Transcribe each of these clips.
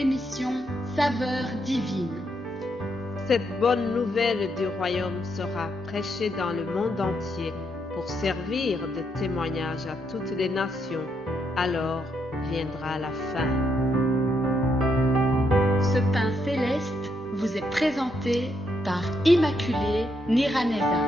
l'émission Saveurs divines. Cette bonne nouvelle du royaume sera prêchée dans le monde entier pour servir de témoignage à toutes les nations. Alors viendra la fin. Ce pain céleste vous est présenté par Immaculée Niraneza.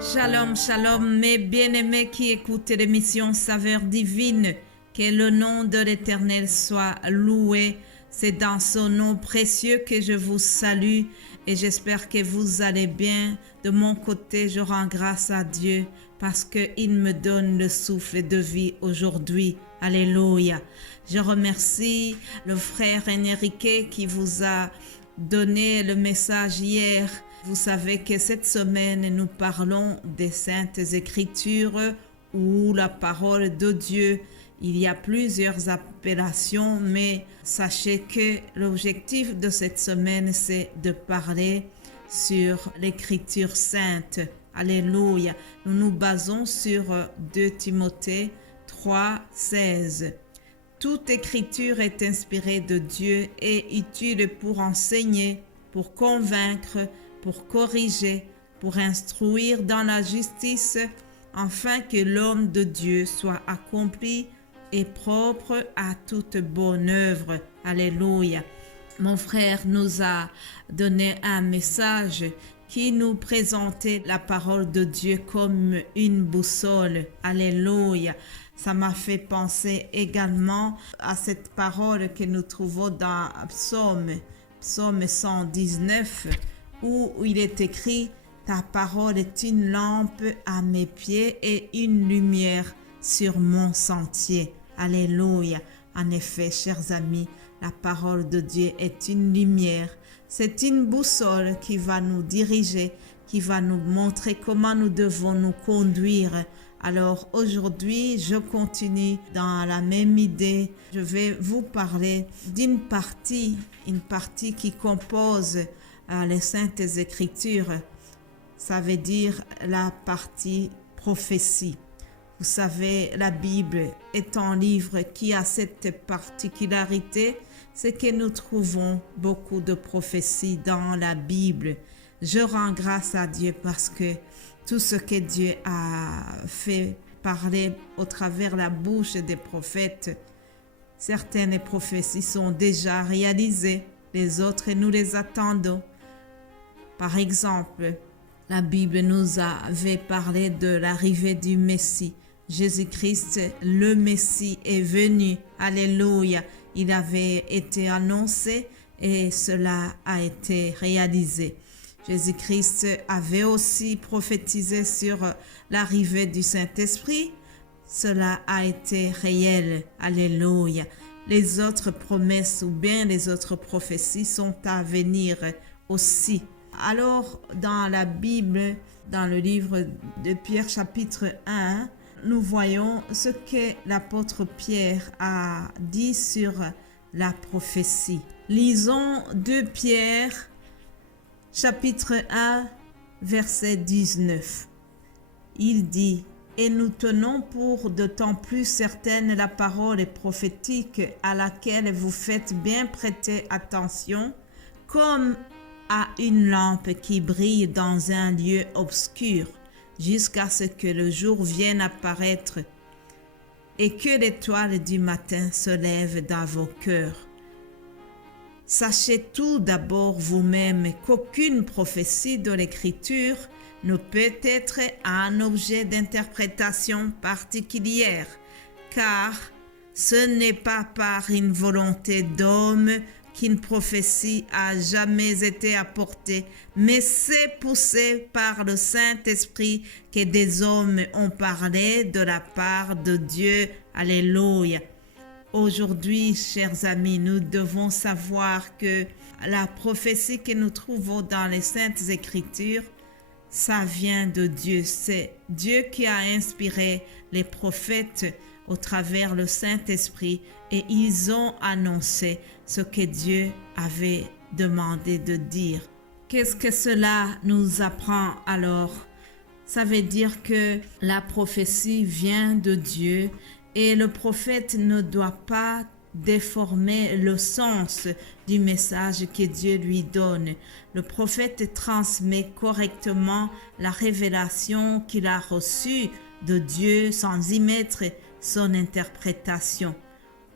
Shalom, shalom, mes bien-aimés qui écoutent l'émission Saveurs divines. Que le nom de l'Éternel soit loué. C'est dans son nom précieux que je vous salue et j'espère que vous allez bien. De mon côté, je rends grâce à Dieu parce qu'il me donne le souffle de vie aujourd'hui. Alléluia. Je remercie le frère Enrique qui vous a donné le message hier. Vous savez que cette semaine, nous parlons des Saintes Écritures ou la parole de Dieu. Il y a plusieurs appellations, mais sachez que l'objectif de cette semaine, c'est de parler sur l'Écriture sainte. Alléluia. Nous nous basons sur 2 Timothée 3, 16. Toute écriture est inspirée de Dieu et utile pour enseigner, pour convaincre, pour corriger, pour instruire dans la justice, afin que l'homme de Dieu soit accompli et propre à toute bonne œuvre. Alléluia. Mon frère nous a donné un message qui nous présentait la parole de Dieu comme une boussole. Alléluia. Ça m'a fait penser également à cette parole que nous trouvons dans Psaume 119, où il est écrit « Ta parole est une lampe à mes pieds et une lumière sur mon sentier. » Alléluia. En effet, chers amis, la parole de Dieu est une lumière. C'est une boussole qui va nous diriger, qui va nous montrer comment nous devons nous conduire. Alors aujourd'hui, je continue dans la même idée. Je vais vous parler d'une partie, une partie qui compose les Saintes Écritures. Ça veut dire la partie prophétie. Vous savez, la Bible est un livre qui a cette particularité, c'est que nous trouvons beaucoup de prophéties dans la Bible. Je rends grâce à Dieu parce que tout ce que Dieu a fait parler au travers la bouche des prophètes, certaines prophéties sont déjà réalisées, les autres nous les attendons. Par exemple, la Bible nous avait parlé de l'arrivée du Messie. Jésus-Christ, le Messie, est venu. Alléluia. Il avait été annoncé et cela a été réalisé. Jésus-Christ avait aussi prophétisé sur l'arrivée du Saint-Esprit. Cela a été réel. Alléluia. Les autres promesses ou bien les autres prophéties sont à venir aussi. Alors, dans la Bible, dans le livre de Pierre chapitre 1, nous voyons ce que l'apôtre Pierre a dit sur la prophétie. Lisons 2 Pierre chapitre 1, verset 19. Il dit « Et nous tenons pour d'autant plus certaine la parole prophétique à laquelle vous faites bien prêter attention, comme à une lampe qui brille dans un lieu obscur, jusqu'à ce que le jour vienne apparaître et que l'étoile du matin se lève dans vos cœurs. Sachez tout d'abord vous-même qu'aucune prophétie de l'Écriture ne peut être un objet d'interprétation particulière, car ce n'est pas par une volonté d'homme qu'une prophétie a jamais été apportée, mais c'est poussé par le Saint-Esprit que des hommes ont parlé de la part de Dieu. Alléluia. Aujourd'hui, chers amis, nous devons savoir que la prophétie que nous trouvons dans les Saintes Écritures, ça vient de Dieu. C'est Dieu qui a inspiré les prophètes au travers le Saint-Esprit et ils ont annoncé ce que Dieu avait demandé de dire. Qu'est-ce que cela nous apprend alors? Ça veut dire que la prophétie vient de Dieu et le prophète ne doit pas déformer le sens du message que Dieu lui donne. Le prophète transmet correctement la révélation qu'il a reçue de Dieu sans y mettre son interprétation.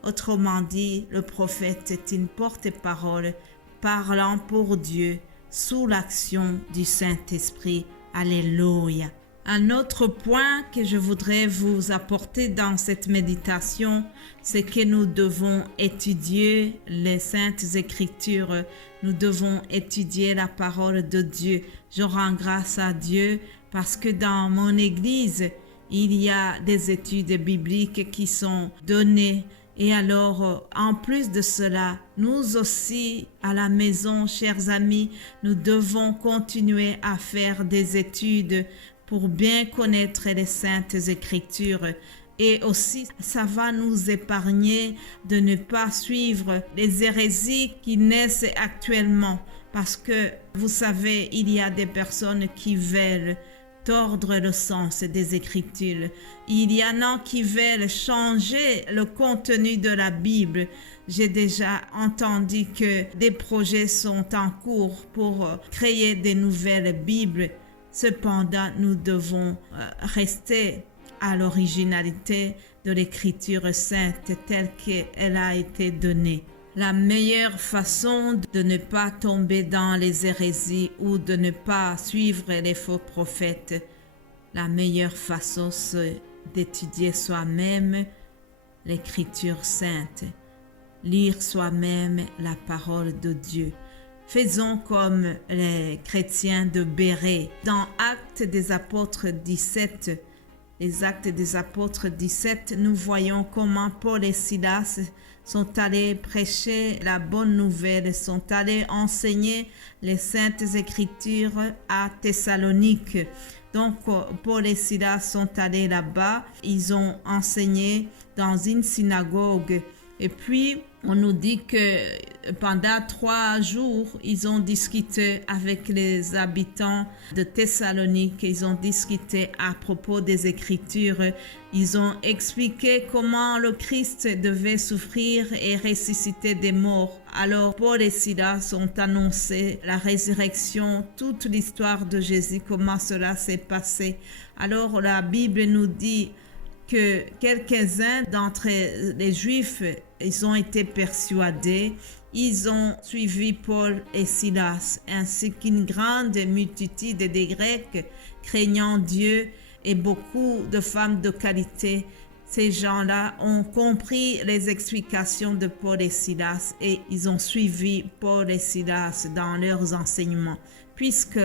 Autrement dit, le prophète est une porte-parole parlant pour Dieu sous l'action du Saint-Esprit. Alléluia. Un autre point que je voudrais vous apporter dans cette méditation, c'est que nous devons étudier les Saintes Écritures. Nous devons étudier la parole de Dieu. Je rends grâce à Dieu parce que dans mon église, il y a des études bibliques qui sont données. Et alors, en plus de cela, nous aussi, à la maison, chers amis, nous devons continuer à faire des études pour bien connaître les Saintes Écritures. Et aussi, ça va nous épargner de ne pas suivre les hérésies qui naissent actuellement. Parce que, vous savez, il y a des personnes qui veulent tordre le sens des Écritures. Il y en a qui veulent changer le contenu de la Bible. J'ai déjà entendu que des projets sont en cours pour créer des nouvelles Bibles. Cependant, nous devons rester à l'originalité de l'Écriture sainte telle qu'elle a été donnée. La meilleure façon de ne pas tomber dans les hérésies ou de ne pas suivre les faux prophètes, la meilleure façon, c'est d'étudier soi-même l'Écriture sainte, lire soi-même la parole de Dieu. Faisons comme les chrétiens de Bérée. Dans Actes des Apôtres 17, les Actes des Apôtres 17, nous voyons comment Paul et Silas sont allés prêcher la bonne nouvelle, sont allés enseigner les Saintes Écritures à Thessalonique. Donc, Paul et Silas sont allés là-bas, ils ont enseigné dans une synagogue. Et puis, on nous dit que pendant 3 jours, ils ont discuté avec les habitants de Thessalonique. Ils ont discuté à propos des Écritures. Ils ont expliqué comment le Christ devait souffrir et ressusciter des morts. Alors, Paul et Silas ont annoncé la résurrection, toute l'histoire de Jésus, comment cela s'est passé. Alors, la Bible nous dit que quelques-uns d'entre les Juifs, ils ont été persuadés, ils ont suivi Paul et Silas, ainsi qu'une grande multitude des Grecs craignant Dieu et beaucoup de femmes de qualité. Ces gens-là ont compris les explications de Paul et Silas et ils ont suivi Paul et Silas dans leurs enseignements, puisque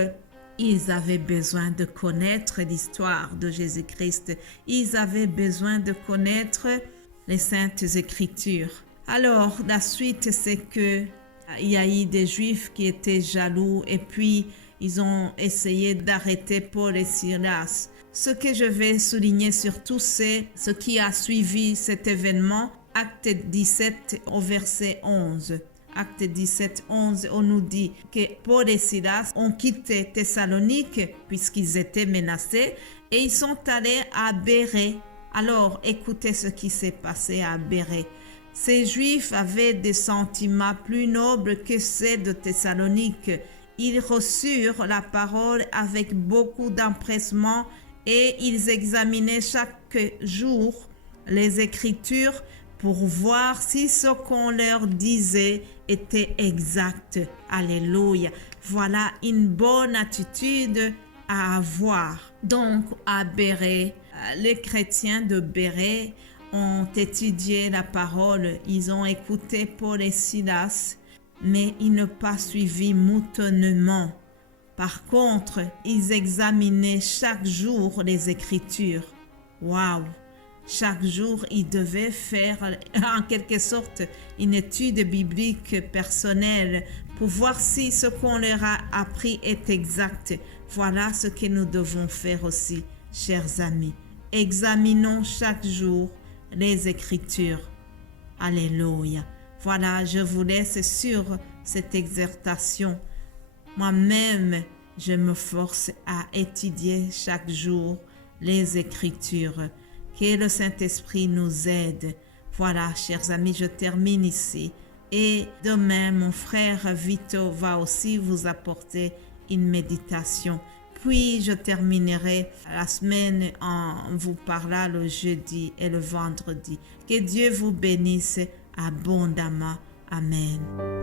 ils avaient besoin de connaître l'histoire de Jésus-Christ. Ils avaient besoin de connaître les Saintes Écritures. Alors, la suite, c'est que il y a eu des Juifs qui étaient jaloux et puis ils ont essayé d'arrêter Paul et Silas. Ce que je vais souligner surtout, c'est ce qui a suivi cet événement, Acte 17 au verset 11. Acte 17, 11, on nous dit que Paul et Silas ont quitté Thessalonique puisqu'ils étaient menacés et ils sont allés à Bérée. Alors, écoutez ce qui s'est passé à Bérée. Ces Juifs avaient des sentiments plus nobles que ceux de Thessalonique. Ils reçurent la parole avec beaucoup d'empressement et ils examinaient chaque jour les Écritures pour voir si ce qu'on leur disait était exact. Alléluia. Voilà une bonne attitude à avoir. Donc, à Bérée, les chrétiens de Bérée ont étudié la parole. Ils ont écouté Paul et Silas, mais ils n'ont pas suivi moutonnement. Par contre, ils examinaient chaque jour les Écritures. Waouh! Chaque jour, ils devaient faire en quelque sorte une étude biblique personnelle pour voir si ce qu'on leur a appris est exact. Voilà ce que nous devons faire aussi, chers amis. Examinons chaque jour les Écritures. Alléluia. Voilà, je vous laisse sur cette exhortation. Moi-même, je me force à étudier chaque jour les Écritures. Que le Saint-Esprit nous aide. Voilà, chers amis, je termine ici. Et demain, mon frère Vito va aussi vous apporter une méditation. Puis, je terminerai la semaine en vous parlant le jeudi et le vendredi. Que Dieu vous bénisse abondamment. Amen.